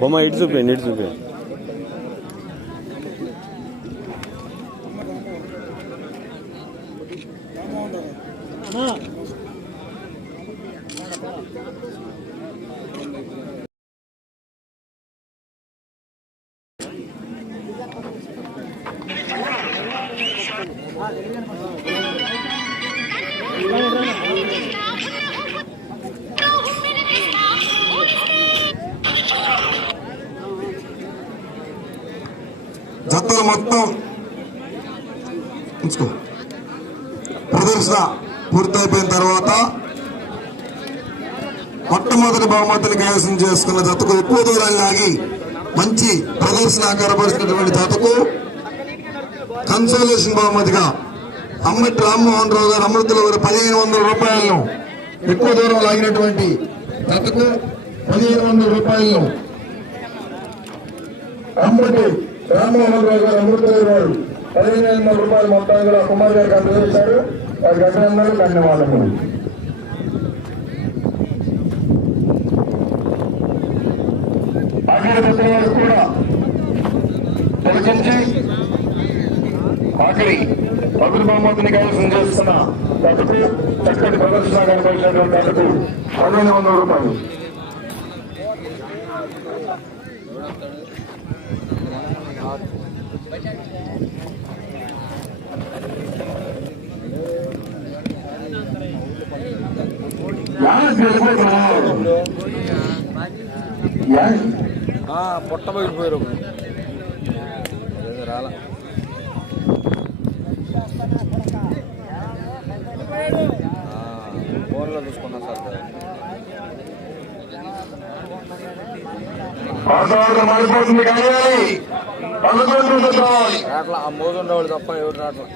బొమ్మ ఇటు చూపించండి ఇటు చూపించండి జతలు మొత్తం ఉంచుకో ప్రదర్శన పూర్తయిపోయిన తర్వాత మొట్టమొదటి బహుమతులు కైవసం చేసుకున్న జతకు ఎక్కువ దూరం లాగి మంచి ప్రదర్శన ఆకారపరిచినటువంటి జతకు కన్సోలేషన్ బహుమతిగా అమ్మటి రామ్మోహన్ రావు గారు అమృతుల పదిహేను వందల రూపాయలను ఎక్కువ దూరం లాగినటువంటి జతకు పదిహేను వందల రూపాయలను అమ్మటి రామ్మోహన్ రావు గారు అమృతరావు గారు పదిహేను వందల రూపాయలు మొత్తాన్ని కూడా కుమార్ గారికి అందజేశారు వారికి అభినందనలు ధన్యవాదములు. అగ్నిపత్రి వారు కూడా తొలగించి ఆఖరి పగులు బహుమతిని కైవసం చేస్తున్న కథకు చక్కటి ప్రదర్శన కనబడినటువంటి కథకు పదిహేను వందల రూపాయలు. పొట్ట పగిలిపోయారు రాలా. ఫోన్లో చూసుకున్నా సార్. రాట్లా ఆ మోదుండేవాడు తప్ప ఎవరు రాట్లా.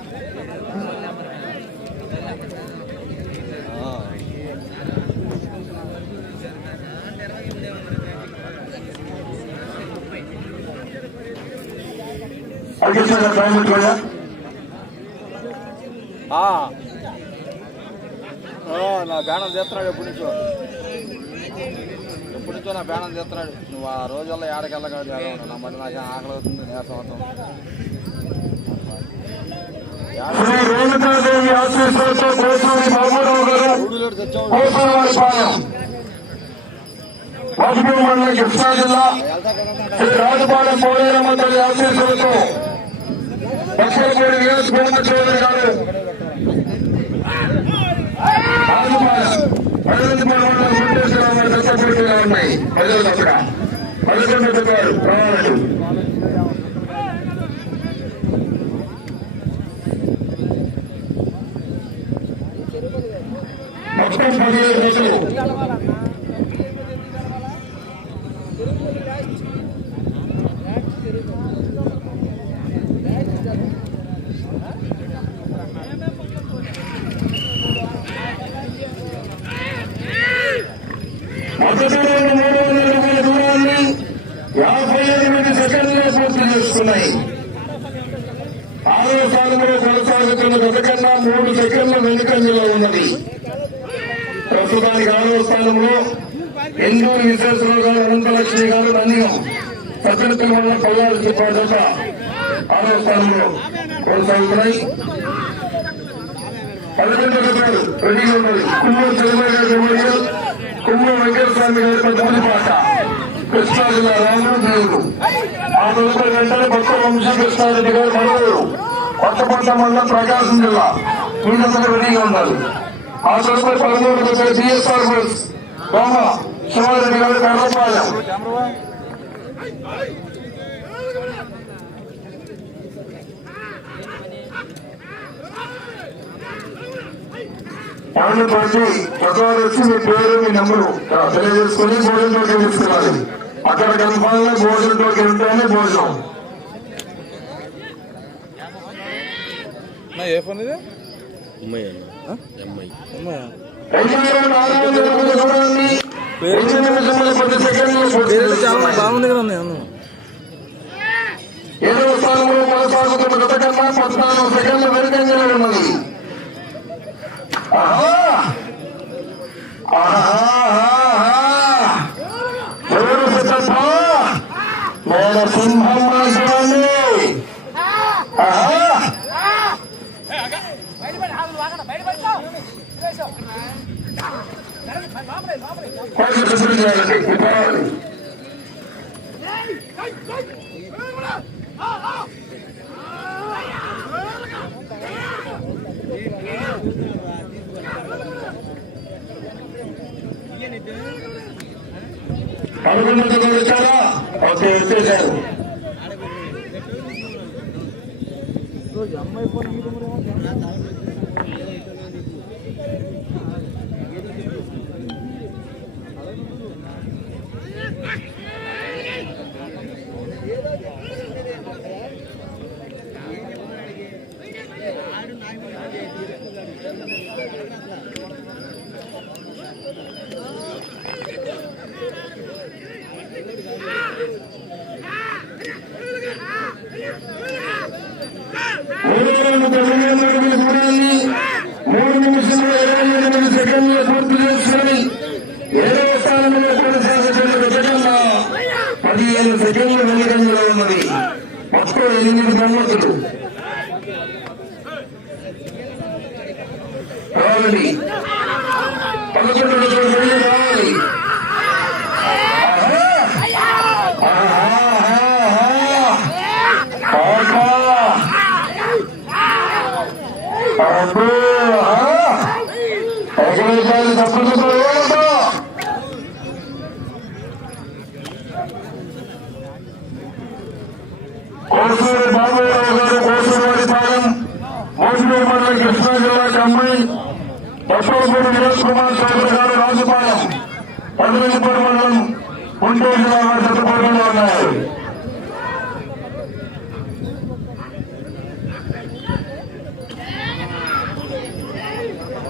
అడిగిన టైం ఇట్లా ఆ. ఆ, నా బ్యానం చేస్తున్నాడు ఎప్పటి నుంచో. ఎప్పటి నుంచో నా బ్యానం చేస్తున్నాడు నువ్వు ఆ రోజుల్లో ఏడకెళ్ళగాడు నా మరి నాకు ఆకలి అవుతుంది నీరసం వాసుదేవ మండలం కృష్ణా జిల్లా శ్రీ రాజపాలెం పోలేరమ్మ తల్లి ఆశీస్సులతో దక్షిణపూడి నియోజకవర్గ చౌదరి గారు. ఉన్నాయి. ప్రజలు పదకొండు చెప్పారు ప్రమాణాలు. మొత్తం పదిహేను రోజులు మొదటి మూడు వందల రూపాయల దూరాన్ని యాభై ఎనిమిది సెకండ్లో పూర్తి చేసుకున్నాయి. ఆరో స్థానంలో కొనసాగుతున్న గత మూడు సెకండ్ల వెనుకంజలో ఉన్నది. ప్రస్తుతానికి ఆరో స్థానంలో ఎందూరు విశ్వేశ్వరరావు గారు అనంతలక్ష్మి గారు నందిగం సత్యనపల్లి వల్ల పల్లారు చెప్పాడు ఆరో స్థానంలో కొనసాగుతున్నాయి. పదకొండు రూపాయలు రెడీగా ఉన్నది కుమ్మూరు చంద్రబాబు గారి కుమ్మ కుమ్మూరు వెంకటస్వామి గారి పెద్దపల్లి పాట కృష్ణా జిల్లా రాముడు ఆ తదుపరి వెంటనే భక్త వంశీ కృష్ణారెడ్డి గారు మనవరు కొత్తపట్ల మండలం ప్రకాశం జిల్లా. వీళ్ళందరూ రెడీగా ఉన్నారు. ఆ తదుపరి పదమూడు దగ్గర సిఎస్ఆర్ బస్ బొమ్మ శివారెడ్డి గారు కర్రపాలెం. ఎవరిని బట్టి ప్రకారం వచ్చి మీ పేరు మీ నెంబరు తెలియజేసుకుని భోజనంలోకి తీసుకురాలి అక్కడ కన్ఫామ్గా భోజనంలోకి వెళ్తేనే భోజనం. ఏ ఫోన్ ఇది. బాగుంది కదా ఏడవ స్థానంలో కొనసాగుతున్న గత కన్నా పద్నాలుగు సెకండ్ల వెనుకంజలో ఉన్నది! నేను సింహం చూడండి ఆహా పదకొండు వచ్చారా? ఓకే వచ్చేసారు వేల తొమ్మిది వందల అడుగుల దూరాన్ని మూడు నిమిషముల ఇరవై ఎనిమిది సెకండ్లు పూర్తి చేసుకుని ఏడవ స్థానంలో కొనసాగుతున్న గతకన్నా పదిహేను సెకండ్లు వెనుకంజలో ఉన్నది మొత్తం ఎనిమిది బహుమతులు రావాలి పదకొండు అడుగుల దూరం రావాలి ఆహా! ఆహా! ఆహా! అబ్బో! ఆహా! ఎగరేసారి తప్పులు ఏమిటో కోసూరి బాబురావు గారు కోసూరి పాలెం మోసినూరు మండలం కృష్ణా జిల్లాకి అమ్మాయి బసవపూడి వినోద్ కుమార్ చౌదరి గారు రాజుపాలెం పదవిపూడి మండలం గుంటూరు జిల్లా జతపూర్లో ఉన్నారు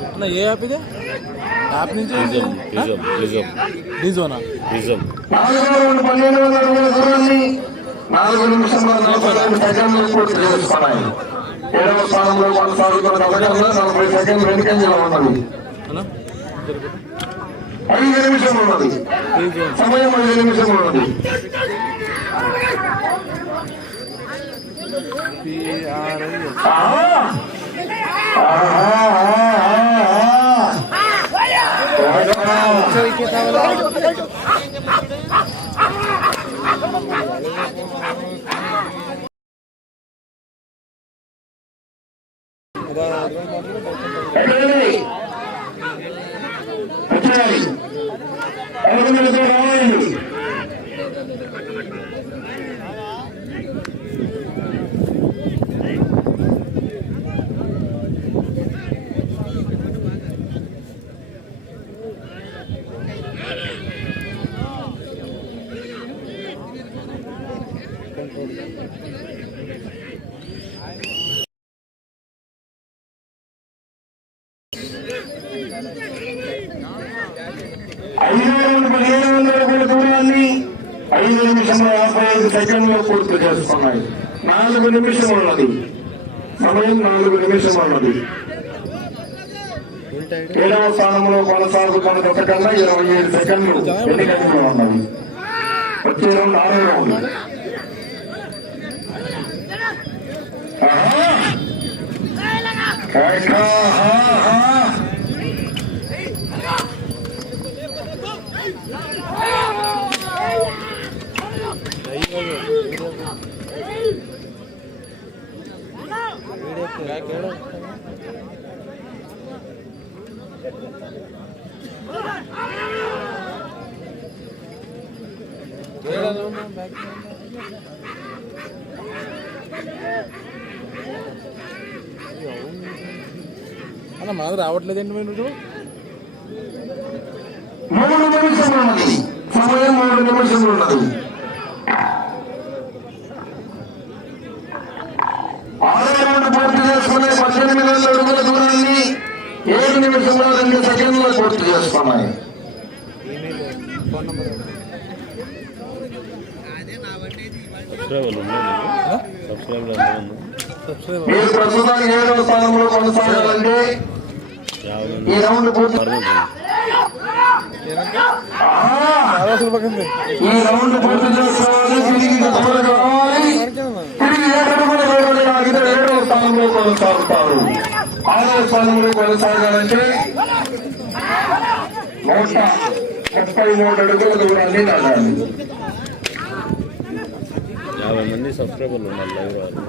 అన్న ఏ యాప్ ఇది? యాప్ నుంచి? డీజోనా? నాలుగో రౌండ్ పన్నెండు వందల అడుగుల దూరాన్ని నాలుగు నిమిషంలో నలభై సెకండ్లు పూర్తి చేసుకున్నాయి ఏడవ స్థానంలో కొనసాగుతున్న పథకంలో నలభై సెకండ్లు వెనుకంజలో ఉన్నది. ఐదు నిమిషం ఉన్నది. సమయం ఐదు నిమిషం ఉన్నది. ఆహా! ఆహా! ఆహా! ఆహా! ఎక్కడండి? వచ్చేయాలి. ఎవరి మీదతో రావాలండి ఐదు వందల పదిహేను వందల అడుగుల దూరాన్ని ఐదు నిమిషముల యాభై ఐదు సెకండ్లు పూర్తి చేసుకున్నాయి నాలుగు నిమిషం ఉన్నది సమయం నాలుగు నిమిషం ఉన్నది ఏడవ స్థానంలో కొనసాగుతున్న గత కన్నా ఇరవై ఏడు సెకండ్లు ఎన్నికల్లో ఉన్నది. వచ్చే రౌండ్ ఆరో రౌండ్ ఆహా! మనది రావట్లేదండి మీరు మూడు నిమిషములు ఉన్నది సమయం మూడు నిమిషములు ఉన్నది ఆరో రౌండ్ పూర్తి చేసుకునే పద్దెనిమిది వందల అడుగుల దూరాన్ని ఏడు నిమిషంలో రెండు సెకండ్లు పూర్తి చేసుకున్నాయి. మీరు ప్రస్తుతానికి ఏడవ స్థానంలో కొనసాగాలంటే ఈ రౌండ్ పూర్తి ఈ రౌండ్ పూర్తి చేసుకోవాలి తిరిగి కావాలి తిరిగి ఏడవ స్థానంలో కొనసాగుతారు ఆరవ స్థానంలో కొనసాగాలంటే నూట ముప్పై మూడు అడుగుల దూరాన్ని దాటాలి యాభై మంది సబ్స్క్రైబర్లు ఉన్నారు లైవ్ వాళ్ళు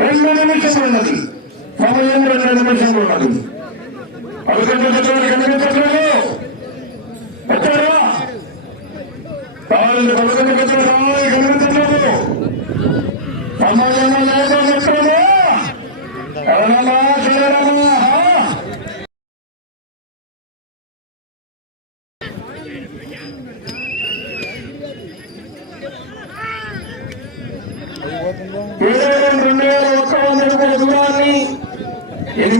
రెండు నిమిషం ఉన్నది సమయం రెండు నిమిషం ఉన్నది పదకొండు కనిపించట్లేదు వచ్చారా కావాలండి పదకొండు కనిపించట్లేదు సమయం లేదు మిత్రులు ఎవరమ్మా శ్రీరామా ఏడు రెండు వేల ఒక్క వంద రూపాయల దూరాన్ని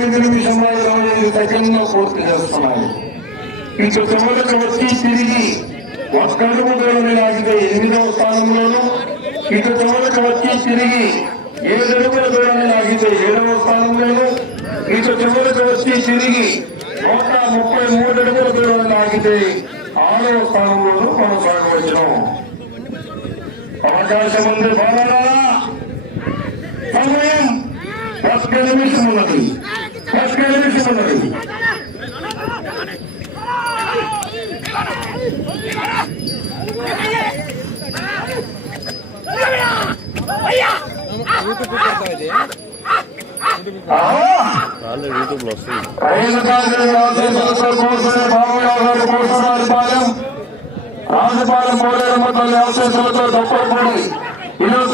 ఎనిమిది నిమిషంలో ఇరవై ఐదు సెకండ్లో పూర్తి చేస్తున్నాయి ఇక చివరికి వచ్చి తిరిగి ఒక్క అడుగు దూరం ఆగితే ఎనిమిదవ స్థానంలోను ఇక చివరికి వచ్చి తిరిగి ఏడు అడుగుల దూరం లాగితే ఏడవ స్థానంలోను ఇక చివరికి వచ్చి తిరిగి నూట ముప్పై మూడు అడుగుల దూరం లాగితే ఆరవ స్థానంలోను కొనసాగవచ్చును అవకాశం ఉంది బాగా సమయం ఒక్క నిమిషం ఉన్నది ఉన్నది యూట్యూబ్లో వస్తుంది రాజపాలెం పోలేరమ్మ తల్లి ఆశీస్సులతో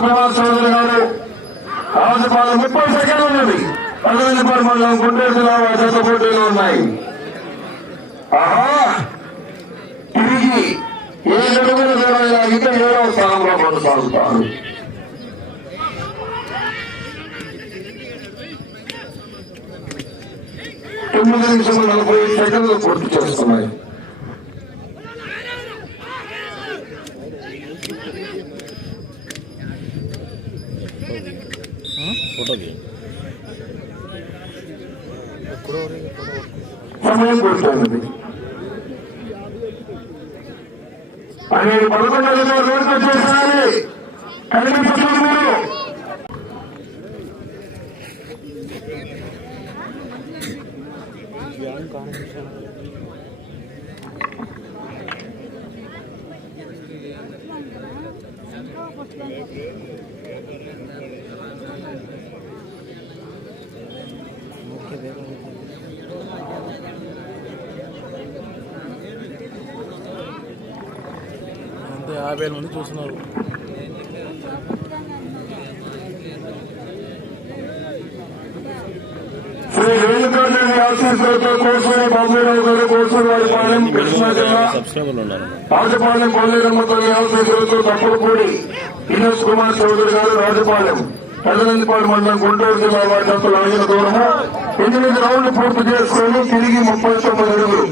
కుమార్ చౌదరి గారు రాజపాలెం ముప్పై సెకండ్లు ఉన్నది. పదవిపల్లి మండలం గుంటూరు జిల్లా వారి చేత పోటీలు ఉన్నాయి. ఆహా! తిరిగి ఏడు అడుగుల దూరం లాగితే ఏడవ స్థానంలో కొనసాగుతారు. తొమ్మిది నిమిషముల నలభై సెకండ్లు పూర్తి చేస్తున్నాయి. సమయం పూర్తయినది పన్నెండు పదకొండు రోజులు వచ్చేసారి కనిపించలేదు కాన్స్టిట్యూషన్ యాభై వేల మంది చూస్తున్నారు. శ్రీ రేణుకాదేవి ఆశీస్సులతో కోసూరి బాబురావు గారు కోసూరి వారి పాలెం కృష్ణా జిల్లా రాజపాలెం పోలేరమ్మ తల్లి ఆశీస్సులతో వినోద్ కుమార్ చౌదరి గారు రాజపాలెం పెద్దనందిపాడు మండలం గుంటూరు జిల్లా వారి జతలు ఆగిన దూరము ఎనిమిది రౌండ్లు పూర్తి చేసుకొని తిరిగి ముప్పై తొమ్మిది అడుగులు.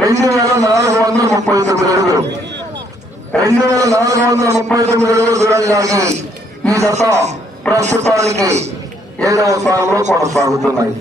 రెండు వేల నాలుగు వందల ముప్పై తొమ్మిది అడుగులు. రెండు వేల నాలుగు వందల ముప్పై తొమ్మిది అడుగులు దూరం లాగి ఈ దశ ప్రస్తుతానికి ఏడవ స్థానంలో కొనసాగుతున్నాయి.